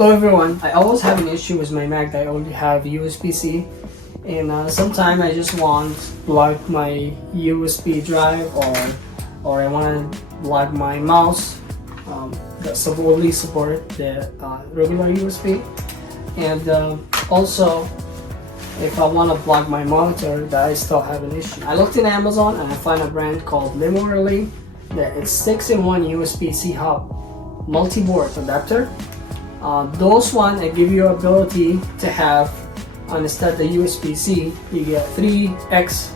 Hello everyone, I always have an issue with my Mac that I only have USB-C, and sometimes I just want to plug my USB drive or I want to plug my mouse that only support the regular USB, and also if I want to plug my monitor that I still have an issue. I looked in Amazon and I found a brand called Lemorele that it's 6-in-1 USB-C hub multi-board adapter. Those one give you ability to have, instead the USB-C, you get 3x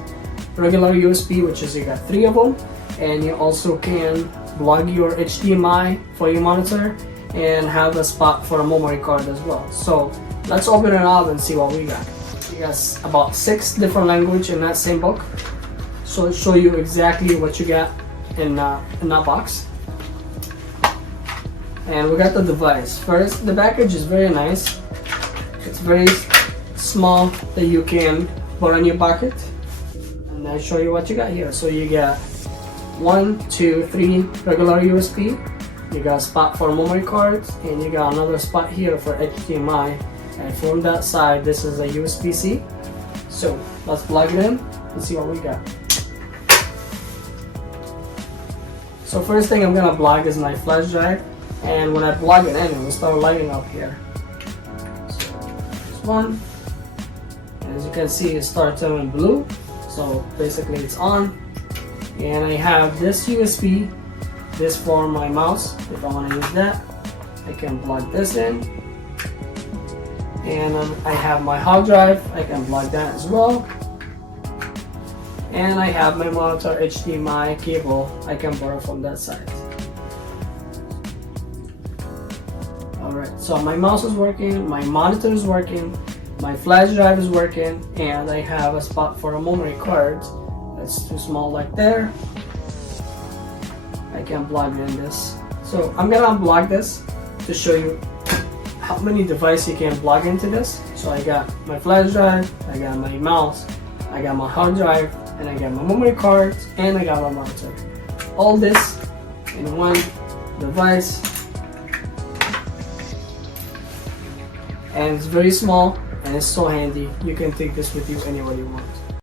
regular USB, which is you got 3 of them, and you also can plug your HDMI for your monitor and have a spot for a memory card as well. So let's open it up and see what we got. You got about 6 different languages in that same book, so it show you exactly what you got in that box. And we got the device. First, the package is very nice. It's very small that you can put in your pocket. And I'll show you what you got here. So you got 1, 2, 3 regular USB. You got a spot for memory cards, and you got another spot here for HDMI. And from that side, this is a USB-C. So let's plug it in and see what we got. So first thing I'm gonna plug is my flash drive. And when I plug it in, it will start lighting up here. So this one, and as you can see, it starts turning blue. So basically it's on. And I have this USB, this for my mouse. If I want to use that, I can plug this in. And I have my hard drive, I can plug that as well. And I have my monitor HDMI cable, I can borrow from that side. Alright, so my mouse is working, my monitor is working, my flash drive is working, and I have a spot for a memory card. That's too small like there. I can plug in this. So I'm gonna unplug this to show you how many devices you can plug into this. So I got my flash drive, I got my mouse, I got my hard drive, and I got my memory card, and I got my monitor. All this in one device. And it's very small and it's so handy. You can take this with you anywhere you want.